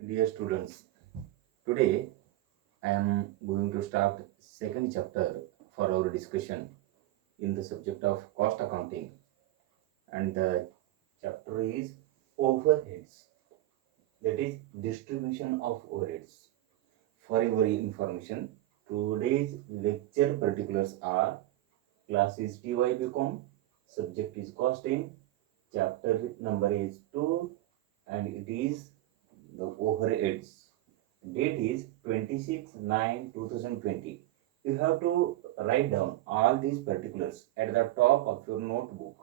Dear students, today I am going to start second chapter for our discussion in the subject of cost accounting, and the chapter is overheads, that is distribution of overheads. For your information, today's lecture particulars are: class is TYBCom, subject is costing, chapter number is 2, and it is the overheads. Date is 26/9/2020. You have to write down all these particulars at the top of your notebook.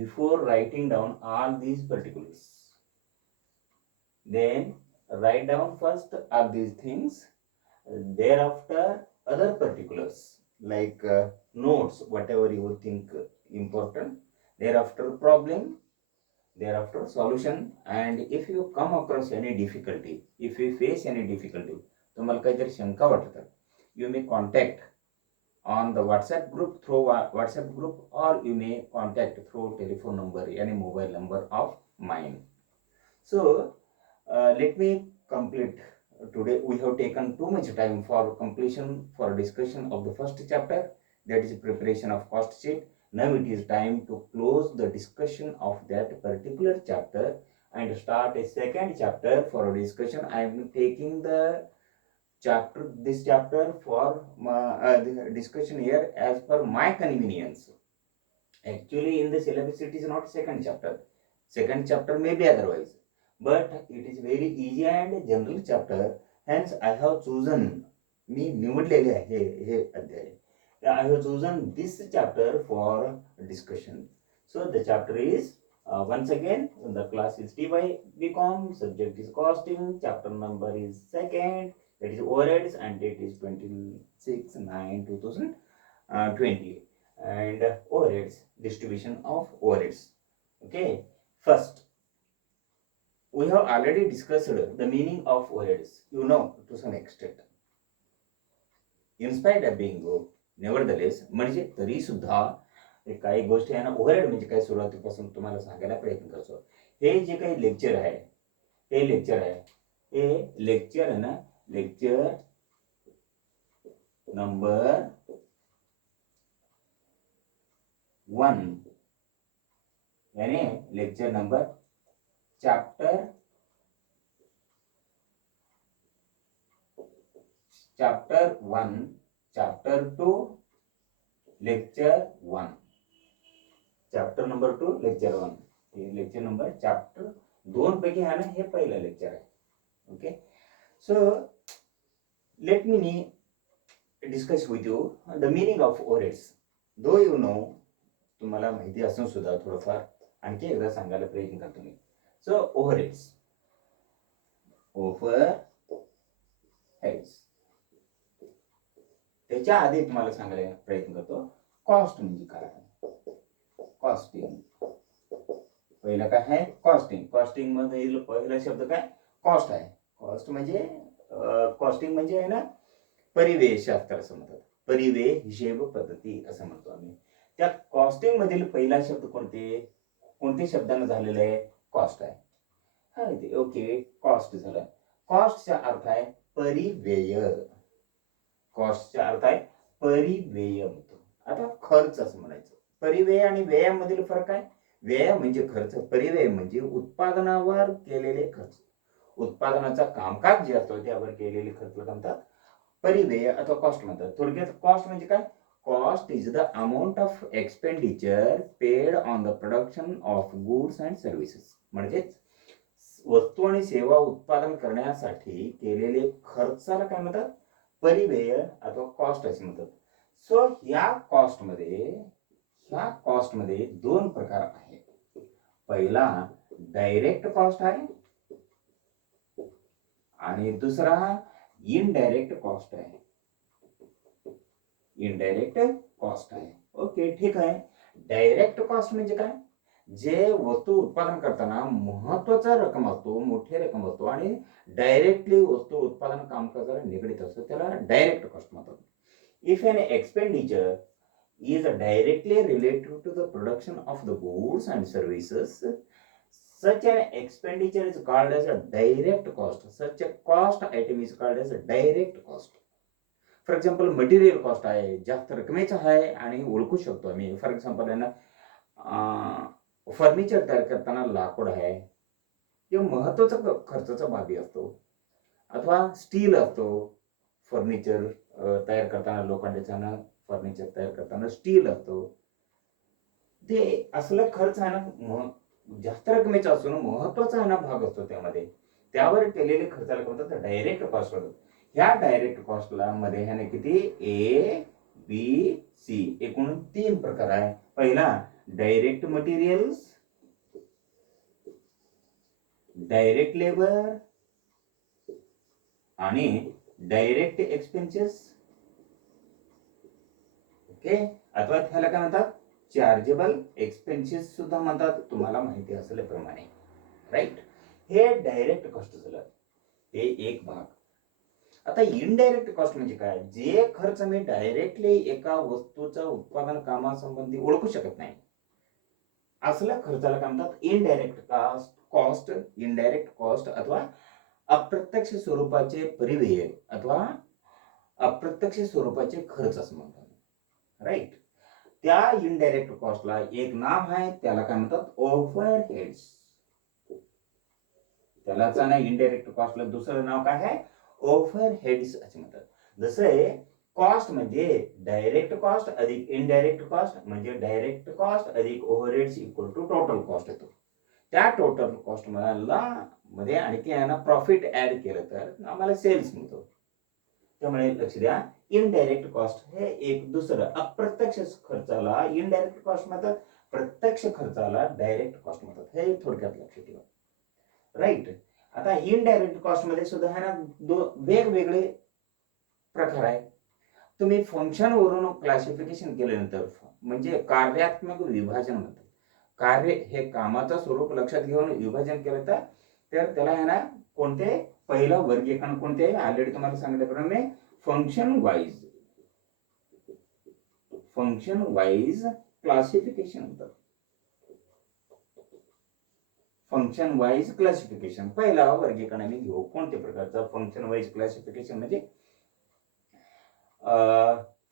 Before writing down all these particulars, then write down first all these things, thereafter other particulars like notes, whatever you think important, thereafter problem, thereafter solution. And if you come across any difficulty, if you face any difficulty, तुम्हाला काहीतरी शंका वाटत, you may contact on the WhatsApp group, through WhatsApp group, or you may contact through telephone number, any mobile number of mine. So let me complete. Today we have taken too much time for completion for discussion of the first chapter, that is preparation of cost sheet. Now it is time to close the discussion of that particular chapter and start a second chapter for a discussion. I am taking this chapter for the discussion here as per my convenience. Actually, in the syllabus, it is not second chapter. Second chapter may be otherwise, but it is very easy and general chapter. Hence, I have chosen मी निवडलेले आहे हे अध्याय. I have chosen this chapter for discussion. So the chapter is once again, the class is TYBCom, subject is costing, chapter number is second, that is overheads, and date is 26/9/2020, and overheads, distribution of overheads. Okay, first we have already discussed the meaning of overheads, you know, to some extent. In spite of being low, nevertheless, म्हणजे तरी सुद्धा काही गोष्टी आहे ना, overhead म्हणजे काय सुरुवातीपासून तुम्हाला सांगायला प्रयत्न करतो. हे जे काही लेक्चर आहे, हे लेक्चर आहे ना, लेक्चर नंबर 1, यानी lecture number chapter 1, chapter 2, lecture 1, chapter number 2, lecture 1. हे लेक्चर नंबर चैप्टर 2 पैकी है ना, हे पहिलं लेक्चर आहे. Okay, so let me discuss with you the meaning of overheads. Do you know, तुम्हाला माहिती असून सुद्धा थोडंफार आणखी एकदा सांगायला प्रयत्न करतो मी. सो ओव्हरहेड्स, ओव्हरहेड्स, त्याच्या आधी तुम्हाला सांगायला प्रयत्न करतो कॉस्ट म्हणजे काय. कॉस्टिंग पहिला काय आहे, कॉस्टिंग. कॉस्टिंग मध्ये पहिला शब्द काय, कॉस्ट आहे. कॉस्ट म्हणजे कॉस्टिंग म्हणजे आहे ना, परिव्यय शास्त्र असं म्हणतात. परिव्यय हिशेब पद्धती असं म्हणतो आम्ही. त्या कॉस्टिंग मधील पहिला शब्द कोणते शब्दानं झालेला आहे, कॉस्ट आहे. हा, ओके, कॉस्ट झालं. कॉस्टचा अर्थ आहे परिव्यय. कॉस्टचा अर्थ आहे परिव्यय होतो. आता खर्च असं म्हणायचं. परिव्यय आणि व्ययामधील फरक आहे. व्यय म्हणजे खर्च, परिव्यय म्हणजे उत्पादनावर केलेले खर्च. उत्पादनाचा कामकाज जे असतो त्यावर केलेले खर्च म्हणतात परिव्यय अथवा कॉस्ट म्हणतात. थोडक्यात कॉस्ट म्हणजे काय, cost is the amount of expenditure paid on the production of goods and services. म्हणजेच वस्तू आणि सेवा उत्पादन करण्यासाठी केलेले खर्चाला काय म्हणतात, परिव्यय अथवा कॉस्ट असे म्हणतात. सो या कॉस्टमध्ये दोन प्रकार आहेत. पहिला डायरेक्ट कॉस्ट आहे आणि दुसरा इनडायरेक्ट कॉस्ट आहे. इनडायरेक्ट कॉस्ट आहे. ओके, ठीक आहे. डायरेक्ट कॉस्ट म्हणजे काय, जे वस्तू उत्पादन करताना महत्वाचा रक्कम असतो, मोठी रक्कम असतो आणि डायरेक्टली वस्तू उत्पादन कामकाजाला निगडित असतो, त्याला डायरेक्ट कॉस्ट म्हणतात. If an expenditure is directly related to the production of the goods and services such an expenditure is called as a direct cost. Such a cost item is called as a direct cost. For example material cost आहे, जास्त रकमेचा आहे आणि ओळखू शकतो आम्ही. For example आहे ना, फर्निचर तयार करताना लाकूड आहे, हे महत्वाचा खर्चाचा बाबी असतो. अथवा स्टील असतो, फर्निचर तयार करताना लोखंडाचा फर्निचर तयार करताना स्टील असतो. ते असलं खर्च आहे ना, जास्त रकमेचा असून महत्वाचा आहे ना भाग असतो त्यामध्ये, त्यावर केलेले खर्चाला म्हणतात डायरेक्ट कॉस्ट होतात. ह्या डायरेक्ट कॉस्टला मध्ये ह्याने किती ए बी सी एकूण 3 प्रकार आहे. पहिला डायरेक्ट मटेरियल्स, डायरेक्ट लेबर आणि डायरेक्ट एक्सपेन्सेस. ओके, अथवा त्याला काय म्हणतात चार्जेबल एक्सपेन्सेस सुद्धा म्हणतात, तुम्हाला माहिती असल्याप्रमाणे. राईट, हे डायरेक्ट कॉस्ट झालं, हे एक भाग. आता इनडायरेक्ट कॉस्ट म्हणजे काय, जे खर्च मी डायरेक्टली एका वस्तूच्या उत्पादन कामासंबंधी ओळखू शकत नाही, असल्या खर्चाला काय म्हणतात इनडायरेक्ट कॉस्ट. इनडायरेक्ट कॉस्ट अथवा अप्रत्यक्ष स्वरूपाचे परिव्यय अथवा अप्रत्यक्ष स्वरूपाचे खर्च असं म्हणतात. राईट, त्या इनडायरेक्ट कॉस्टला एक नाव आहे, त्याला काय म्हणतात ओव्हरहेड्स. त्यालाच नाही इनडायरेक्ट कॉस्टला दुसरं नाव काय आहे, ओव्हरहेड्स असे म्हणतात. जसं कॉस्ट म्हणजे डायरेक्ट कॉस्ट अधिक इनडायरेक्ट कॉस्ट म्हणजे डायरेक्ट कॉस्ट अधिक overheads equal to total cost येतो. त्या टोटल कॉस्ट मध्ये आणखी यांना प्रॉफिट ऍड केलं तर आम्हाला सेल्स मिळतो. त्यामुळे लक्ष द्या, इनडायरेक्ट कॉस्ट हे एक दुसरं अप्रत्यक्ष खर्चाला इनडायरेक्ट कॉस्ट म्हणतात, प्रत्यक्ष खर्चाला डायरेक्ट कॉस्ट म्हणतात. हे थोडक्यात लक्षात ठेवा. राईट, आता इनडायरेक्ट कॉस्ट मध्ये सुद्धा है ना वेगवेगळे प्रकार आहे. तुम्ही फंक्शन वरून क्लासिफिकेशन केल्यानंतर म्हणजे कार्यात्मक विभाजन म्हणतात. कार्य हे कामाचं स्वरूप लक्षात घेऊन विभाजन केलं तर त्याला आहे ना कोणते पहिलं वर्गीकरण कोणते ऑलरेडी तुम्हाला सांगितल्याप्रमाणे फंक्शन वाईज क्लासिफिकेशन होतं. फंक्शन वाईज क्लासिफिकेशन पहिला वर्गीकरण आम्ही घेऊ. कोणत्या प्रकारचं फंक्शन वाईज क्लासिफिकेशन म्हणजे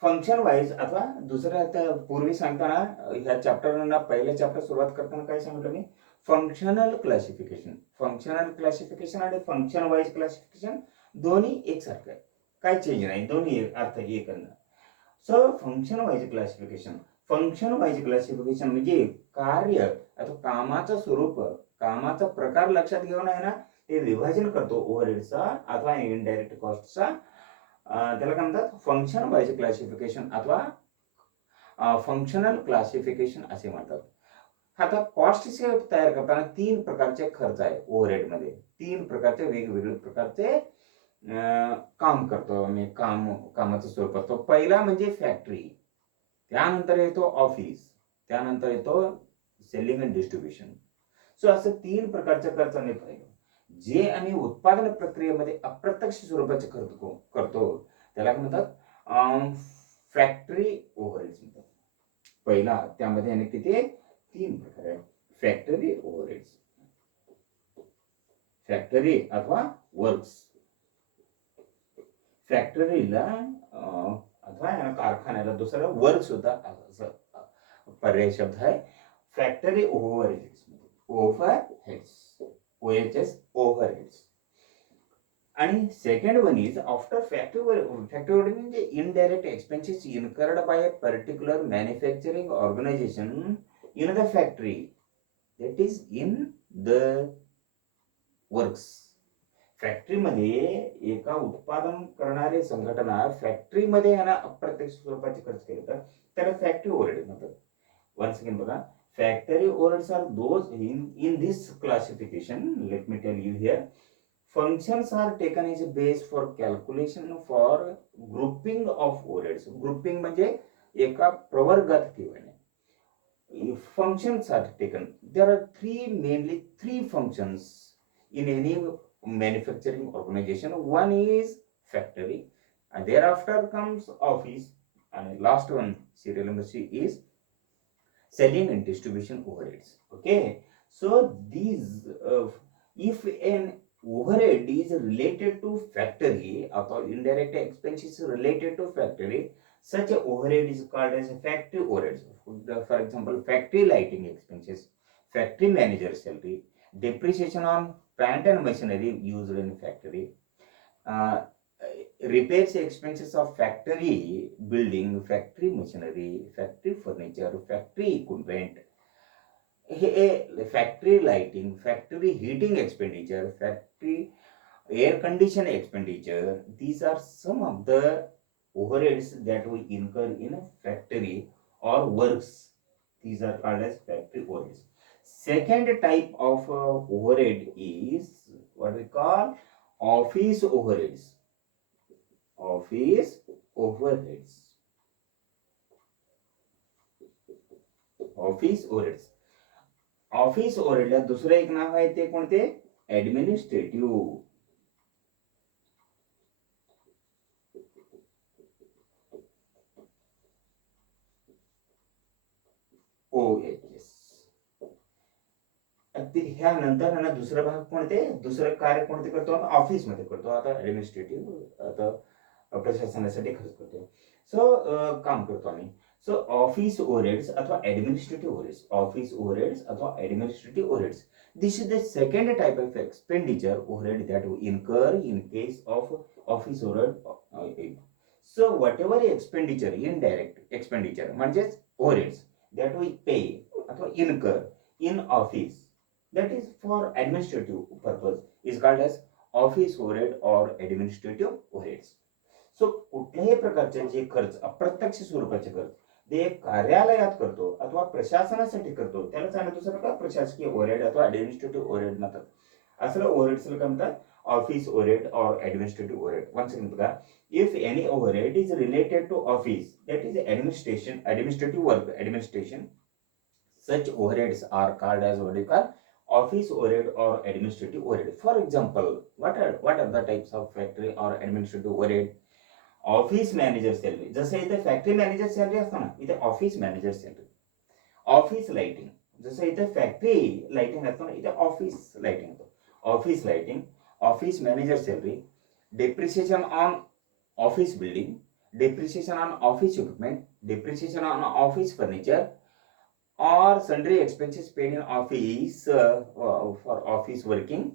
फंक्शन वाईज अथवा दुसऱ्या पूर्वी सांगताना ह्या चॅप्टरना पहिल्या चॅप्टर सुरुवात करताना काय सांगितलं मी, फंक्शनल क्लासिफिकेशन. फंक्शनल क्लासिफिकेशन आणि फंक्शन वाईज क्लासिफिकेशन दोन्ही एकसारखं आहे, काय चेंज नाही, दोन्ही अर्थ एक. So function wise classification, function wise classification म्हणजे कार्य अथवा कामाचं स्वरूप, कामाचा प्रकार लक्षात घेऊन आहे ना ते विभाजन करतो ओव्हरहेडचा अथवा इनडायरेक्ट कॉस्टचा. त्याला काय म्हणतात फंक्शन वाईज क्लासिफिकेशन अथवा फंक्शनल क्लासिफिकेशन असे म्हणतात. आता कॉस्ट शीट तयार करताना 3 प्रकारचे खर्च आहे ओव्हरहेड मध्ये. 3 प्रकारचे वेगवेगळे प्रकारचे काम करतो आम्ही, कामाचं स्वरूप असतो. पहिला म्हणजे फॅक्टरी, त्यानंतर येतो ऑफिस, त्यानंतर येतो सेलिंग अँड डिस्ट्रीब्युशन. सो असं 3 प्रकारचे खर्च आम्ही पाहिलं. जे आम्ही उत्पादन प्रक्रियेमध्ये अप्रत्यक्ष स्वरूपाचे खर्च करतो त्याला म्हणतात फॅक्टरी ओव्हरहेड्स म्हणतात. पहिला त्यामध्ये आणि किती 3 प्रकार आहे. फॅक्टरी ओव्हरहेड्स, फॅक्टरी अथवा वर्क्स. फॅक्टरीला अथवा कारखान्याला दुसरं वर्क सुद्धा पर्याय शब्द आहे. Factory overheads, OHS overheads. आणि second one is after factory म्हणजे indirect expenses incurred by a particular manufacturing organisation in the factory, that is in the works. फॅक्टरीमध्ये एका उत्पादन करणारे संघटना फॅक्टरीमध्ये यांना अप्रत्यक्ष स्वरूपाचे खर्च केले तर त्याला फॅक्टरी ओव्हरहेड म्हणतात. वन्स अगेन बघा, factory overheads are those in this classification. Let me tell you here, functions are taken as a base for calculation for grouping of overheads. Grouping म्हणजे एका प्रवर्गात ठेवणे. Functions are taken. There are mainly three functions in any manufacturing organization. One is factory, and thereafter comes office, and last one serial number C is selling and distribution overheads. Okay, So these, if an overhead is related to factory or indirect expenses related to factory, such a overhead is called as a factory overhead. For example, factory lighting expenses, factory manager salary, depreciation on plant and machinery used in factory, uh, repairs expenses of factory building, factory machinery, factory furniture, factory equipment, factory lighting, factory heating expenditure, factory air condition expenditure. These are some of the overheads that we incur in a factory or works. These are called as factory overheads. Second type of overhead is what we call office overheads. Office overheads. Office overheads. Office ओव्हरहेडला दुसरं एक नाव आहे ते कोणते? Administrative. OHS. ह्या नंतर ना दुसरा भाग कोणते? दुसरं कार्य कोणते करतो? ऑफिस मध्ये करतो. आता ऍडमिनिस्ट्रेटिव्ह आता प्रशासनासाठी खर्च करतो. सो काम करतो आम्ही. So office overheads अथवा administrative overheads, office overheads अथवा administrative overheads. This is the second type of expenditure overhead that we incur in case of office overhead. So whatever expenditure, indirect expenditure म्हणजेच overheads that we pay अथवा incur in office, that is for administrative purpose, is called as office overhead or administrative overheads. So कुठल्याही प्रकारचे जे खर्च अप्रत्यक्ष स्वरूपाचे खर्च ते कार्यालयात करतो अथवा प्रशासनासाठी करतो त्यालाच आम्ही दुसरं का प्रशासकीय ओव्हरहेड अथवा ऍडमिनिस्ट्रेटिव्ह ओव्हरहेड म्हणतात. असलं ओव्हरहेड्सला काय म्हणतात? ऑफिस ओव्हरहेड और ऍडमिनिस्ट्रेटिव्ह ओव्हरहेड. वन सेकंड बघा. If any overhead is related to office, that is administrative work, administration, such overheads are called as what you call office overhead or administrative overhead. For example, what are the types of factory or administrative overhead? Office manager salary. जसं इथे factory manager salary असतो ना, इथे office manager salary. Office lighting, जसं इथे factory lighting असतो ना, इथे ऑफिस लाइटिंग होतो. Office lighting, office manager salary, depreciation on office building, depreciation on office equipment, depreciation on office furniture, or sundry expenses paid in office for office working.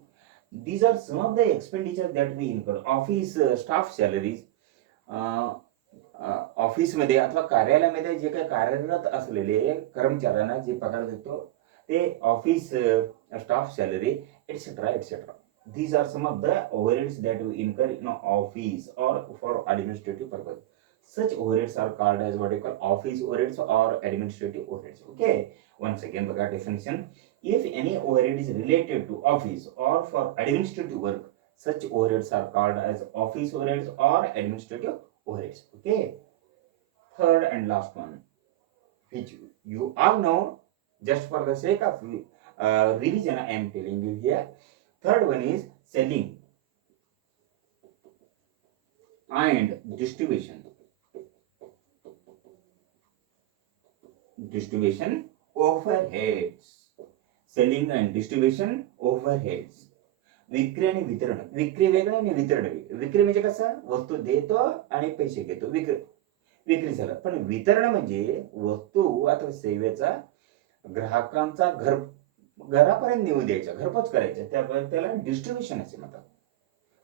These are some of the expenditures that we incur. Office staff salaries, ऑफिसमध्ये अथवा कार्यालयामध्ये जे काही कार्यरत असलेले कर्मचाऱ्यांना जे पगार देतो ते office staff salary etcetera etcetera. These are some of the overheads that we incur in office or for administrative purpose. Such overheads are called as what you call office overheads or administrative overheads. Okay. Once again, the definition: if any overhead is related to office or for administrative work, such overheads are called as office overheads or administrative overheads. Okay. Third and last one, which you all know, just for the sake of revision, I am telling you here. Third one is selling and distribution. Distribution overheads. Selling and distribution overheads. विक्री आणि वितरण. विक्री वेगळं आणि वितरण वेगळं. विक्री म्हणजे कसं? वस्तू देतो आणि पैसे घेतो, विक्री झालं. पण वितरण म्हणजे वस्तू अथवा सेवेचा ग्राहकांचा घरापर्यंत नेऊ द्यायचा, घरपोच करायचा, त्याला डिस्ट्रीब्युशन असे म्हणतात.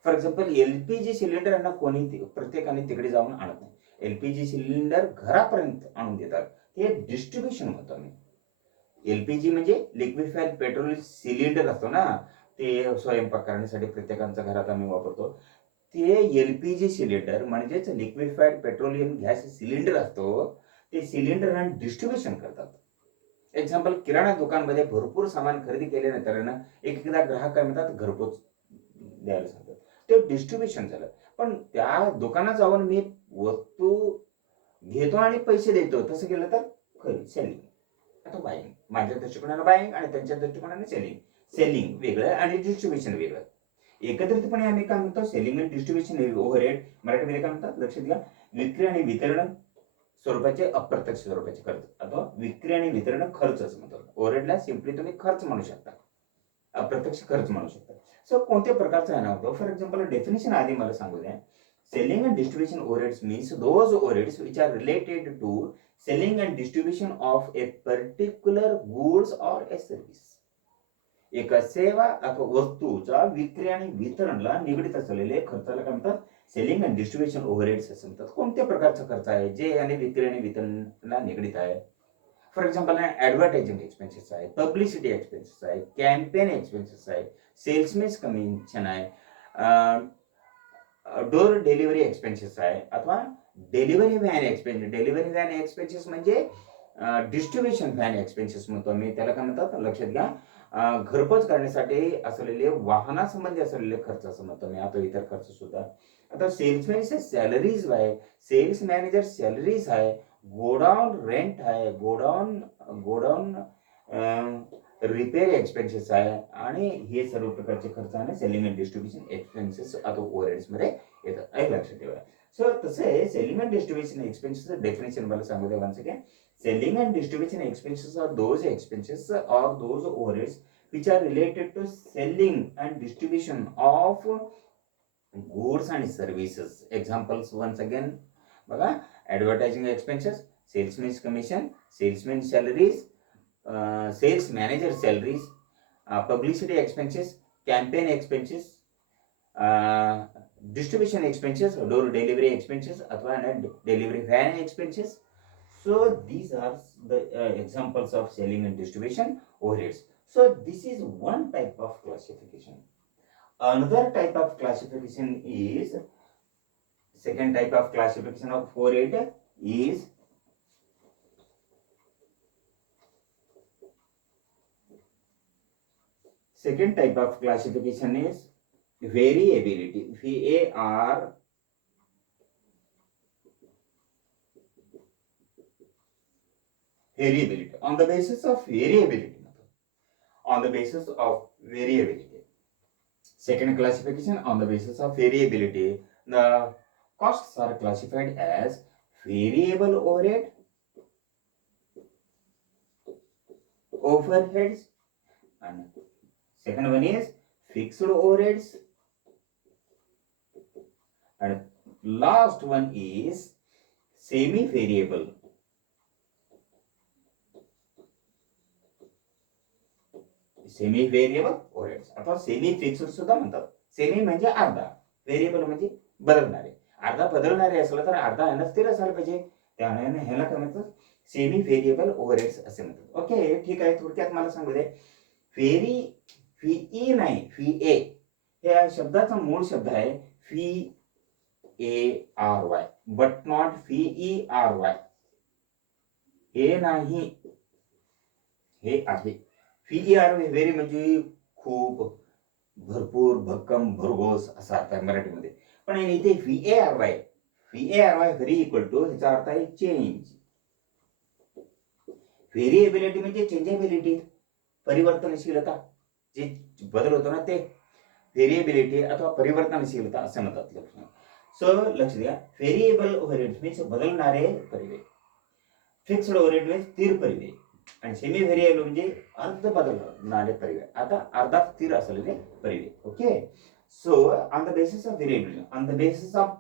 फॉर एक्झाम्पल, एलपीजी सिलेंडर कोणी प्रत्येकाने तिकडे जाऊन आणत नाही. एलपीजी सिलेंडर घरापर्यंत आणून देतात, ते डिस्ट्रीब्युशन म्हणतो आम्ही. एलपीजी म्हणजे लिक्विफाईड पेट्रोल सिलेंडर असतो ना, ते स्वयंपाक करण्यासाठी प्रत्येकाच्या घरात आम्ही वापरतो. ते एलपीजी सिलेंडर म्हणजेच लिक्विफाईड पेट्रोलियम गॅस सिलेंडर असतो, ते सिलेंडर आणि डिस्ट्रीब्युशन करतात. एक्झाम्पल, किराणा दुकानमध्ये भरपूर सामान खरेदी केल्यानंतर ना एकदा ग्राहक काय म्हणतात, घरपोच द्यायला सांगतात, ते डिस्ट्रीब्युशन झालं. पण त्या दुकानात जाऊन मी वस्तू घेतो आणि पैसे देतो, तसं केलं तर खरी सेलिंग. आता बाईंग, माझ्या दृष्टिकोनानं बाईंग आणि त्यांच्या दृष्टिकोनाने सेलिंग. सेलिंग वेगळं आणि डिस्ट्रीब्युशन वेगळं. एकत्रितपणे आम्ही काय म्हणतो, सेलिंग आणि डिस्ट्रीब्युशन ओव्हरहेड. मराठीमध्ये काय म्हणतात लक्षात घ्या, विक्री आणि वितरण स्वरूपाचे अप्रत्यक्ष स्वरूपाचे खर्च अथवा विक्री आणि वितरण खर्च असं म्हणतात. ओव्हरहेडला सिम्पली तुम्ही खर्च म्हणू शकता, अप्रत्यक्ष खर्च म्हणू शकता. सो कोणत्या प्रकारचा आहे ना होतो. फॉर एक्झाम्पल डेफिनेशन आधी मला सांगू द्या. Selling and distribution overheads means those overheads which are related to selling and distribution of a particular goods or a service. एका सेवा अथवा वस्तूच्या विक्री आणि वितरणला निगडित असलेले खर्चाला काय म्हणतात, सेलिंग अँड डिस्ट्रीब्युशन ओव्हरहेड्स असं म्हणतात. कोणत्या प्रकारचा खर्च आहे जे आणि विक्री आणि वितरणला निगडित आहे. फॉर एक्झाम्पल ऍडव्हर्टायझिंग एक्सपेन्सेस आहे, पब्लिसिटी एक्सपेन्सेस आहे, कॅम्पेन एक्सपेन्सेस आहे, सेल्समेन्स कमिशन आहे, डोर डिलिव्हरी एक्सपेन्सेस आहे अथवा delivery van expenses. Delivery van expenses म्हणजे डिस्ट्रीब्युशन व्हॅन एक्सपेन्सेस म्हणतो मी त्याला. काय म्हणतात लक्षात घ्या, घरपोच करण्यासाठी असलेले वाहनासंबंधी असलेले खर्च असं म्हणतो मी. आता इतर खर्च सुद्धा. आता सेल्समॅनचे सॅलरीज आहे, सेल्स मॅनेजर सॅलरीज आहे, गोडाऊन रेंट आहे, गोडाऊन रिपेअर एक्सपेन्सेस आहे आणि हे सर्व प्रकारचे खर्च आहे सेलिंग अँड डिस्ट्रीब्युशन एक्सपेन्सेस आता ओव्हरहेड्स मध्ये येतात. एक लक्षात ठेवा. सो तसे आहे selling and distribution expenses definition मला सांगू द्या once again. Selling and distribution expenses are those expenses or those overheads which are related to selling and distribution of goods and services. Examples once again बघा, advertising expenses, salesman's commission, salesman salaries, sales manager salaries, publicity expenses, campaign expenses, distribution expenses, door delivery expenses अथवा delivery van expenses. So these are the examples of selling and distribution overheads. So this is one type of classification. Another type of classification is, second type of classification of overhead is second type of classification is variability. VAR variability. On the basis of variability. On the basis of variability. Second classification on the basis of variability. The costs are classified as variable overhead, overheads, and second one is fixed overheads, and last one is semi-variable. Semi variable overheads अथवा semi fixed सुद्धा म्हणतात. Semi म्हणजे अर्धा, variable म्हणजे बदलणारे. अर्धा बदलणारे असलं तर अर्धा यांना स्थिर असायला पाहिजे, त्यामुळे ह्याला काय म्हणतात, सेमी व्हेरिएबल ओव्हरहेड्स असे म्हणतात. ओके, ठीक आहे. थोडक्यात मला सांगू दे, फी नाही, फी ए या शब्दाचा मूळ शब्द आहे V A R Y, but not V E R Y. हे नाही, हे आहे. फी आर व्हेरी म्हणजे खूप, भरपूर, भक्कम, भरघोस असा अर्थ आहे मराठीमध्ये. पण इथे V A R Y very equal to, ह्याचा अर्थ आहे चेंज. व्हेरिएबिलिटी म्हणजे चेंजेबिलिटी, परिवर्तनशीलता, जे बदल होतो ना ते व्हेरिएबिलिटी अथवा परिवर्तनशीलता असं म्हणतात. सो लक्ष द्या, व्हेरिएबल ओव्हरहेड मीन्स बदलणारे परिवेश, फिक्स्ड ओव्हरहेड मीन्स स्थिर परिवेश, आणि सेमी व्हेरिएबल म्हणजे अर्ध बदलणारे परिवेश, आता अर्धा स्थिर असलेले परिवेश. Okay, so on the basis of variability, on the basis of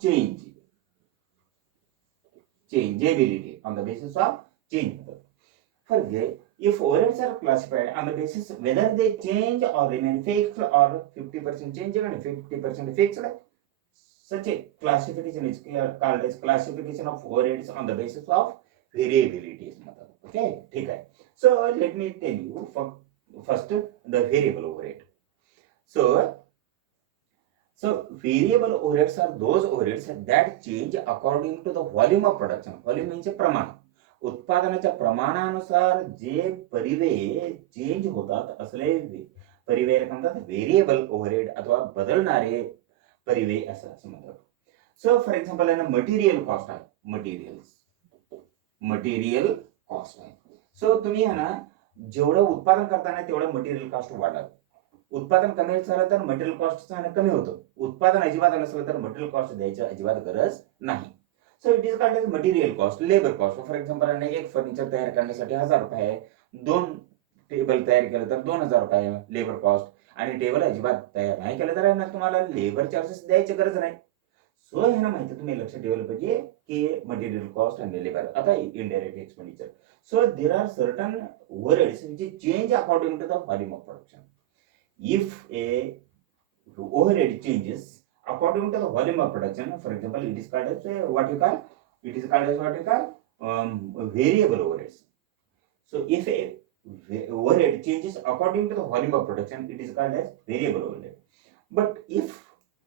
changeability, on the basis of change. Forget, if overheads are classified on the basis whether they change or remain fixed or 50% changing and 50% fixed, such a classification is called as classification of overheads on the basis of variability. Okay, ठीक है. So let me tell you first the variable overhead. So variable overheads are those overheads that change according to the volume of production. Volume म्हणजे प्रमाण, उत्पादनाच्या प्रमाणानुसार जे परिव्यय change होतात असले परिव्यय म्हणतात व्हेरिएबल ओव्हरहेड अथवा बदलणारे परिव्यय असं म्हणतात. सो फॉर एक्झाम्पल आहे ना, मटेरियल कॉस्ट आहे, मटेरियल कॉस्ट आहे. सो तुम्ही आहे ना, जेवढं उत्पादन करताना तेवढं मटेरियल कॉस्ट वाढत. उत्पादन कमी झालं तर मटेरियल कॉस्ट कमी होतं. उत्पादन अजिबात नसलं तर मटेरियल कॉस्ट द्यायची अजिबात गरज नाही. So it is called as material cost, labour cost. For example एक फर्निचर तयार करण्यासाठी 1000 रुपये आहे, 2 टेबल तयार केलं तर 2000 रुपये लेबर कॉस्ट, आणि टेबल अजिबात तयार नाही केलं तर ना तुम्हाला लेबर चार्जेस द्यायची गरज नाही. सो ह्यांना माहिती तुम्ही लक्षात ठेवलं पाहिजे की मटेरियल कॉस्ट आणि लेबर. आता indirect expenditure. So there are certain overheads which change according to the volume of production. If a overhead changes according to the volume of production, for example it is called as what you call variable overheads. So if a overhead changes according to the volume of production, it is called as variable overhead. But if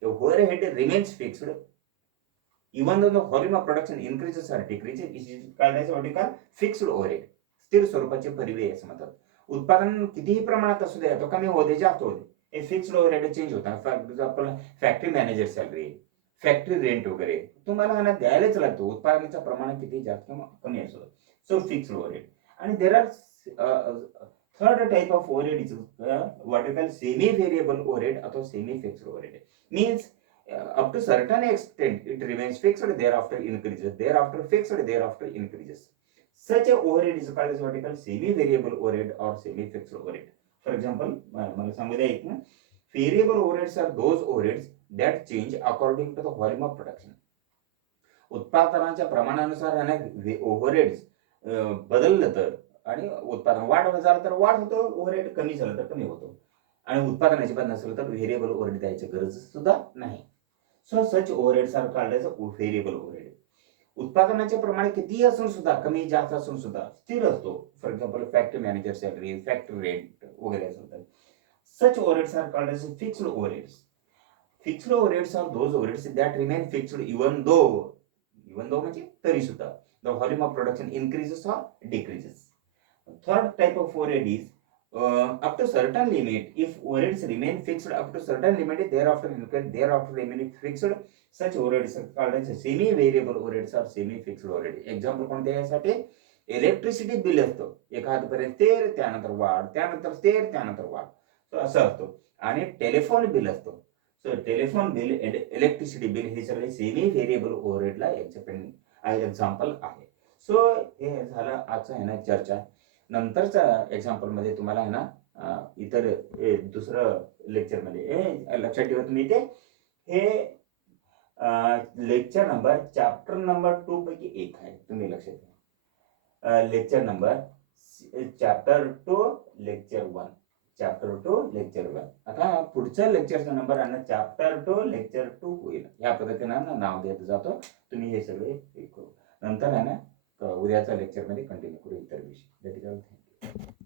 the overhead remains fixed even though the volume of production increases or decreases, it is called as what you call fixed overhead. स्थिर स्वरूपाचे परिव्यय असं म्हणतात. उत्पादन कितीही प्रमाणात असू दे, तो कमी होऊ दे जास्त होऊ दे, हे फिक्स्ड ओव्हरहेड चेंज होतात. For example factory manager salary, factory rent वगैरे तुम्हाला ना द्यायलाच लागतो, उत्पादनाचं प्रमाण किती जास्त किंवा कमी असू. So fixed overhead. आणि there are third type of overhead is what you call semi variable overhead अथवा semi fixed overhead. Means up to certain extent it remains fixed, thereafter increases, thereafter fixed, thereafter increases. Such a overhead is called as what you call semi variable overhead or semi fixed overhead. For example, मला सांगू द्या एक ना, variable overheads are those overheads that change according to the volume of production. उत्पादनाच्या प्रमाणानुसार overheads बदललं तर, आणि उत्पादन वाढ झालं तर वाढ होतो, ओव्हरहेड कमी झालं तर कमी होतो, आणि उत्पादनाची बंद नसेल तर व्हेरिएबल ओव्हरहेड द्यायची गरज सुद्धा नाही. So such overheads are called as variable overhead. उत्पादनाचे प्रमाण कितीही असून सुद्धा, कमी जास्त असून सुद्धा स्थिर असतो. For example factory manager salary, factory rent वगैरे असतात. Such overheads are called as fixed overheads. Fixed overheads are those overheads that remain fixed even though म्हणजे तरी सुद्धा the volume of production increases or decreases. Third type of overhead is up to certain limit. If overheads remain fixed up to certain limit, thereafter remain fixed, such overheads are called as semi variable overheads or semi fixed overhead. Example कोणते यासाठी? Electricity bill असतो, एखादपर्यंत स्थिर, त्यानंतर वाढ, त्यानंतर स्थिर, त्यानंतर वाढ, असं असतो. आणि टेलिफोन बिल असतो. So telephone bill, electricity bill हे सगळे सेमी व्हेरिएबल ओव्हरहेडला एक्झाम्पल आहे. सो हे झालं आजचं आहे ना चर्चा. नंतरच्या एक्झाम्पल मध्ये तुम्हाला आहे ना इतर दुसरं लेक्चर मध्ये लक्षात ठेवा तुम्ही ते, हे लेक्चर नंबर चॅप्टर नंबर 2 पैकी एक आहे, तुम्ही लक्षात ठेवा. Lecture number chapter 2 lecture 1, chapter 2 lecture 1. आता पुढच्या लेक्चरचा नंबर आहे ना चॅप्टर 2 लेक्चर 2 होईल. या पद्धतीनं नाव देत जातो. तुम्ही हे सगळे करू. नंतर आहे ना उद्याच्या लेक्चर मध्ये कंटिन्यू करू इतर विषय.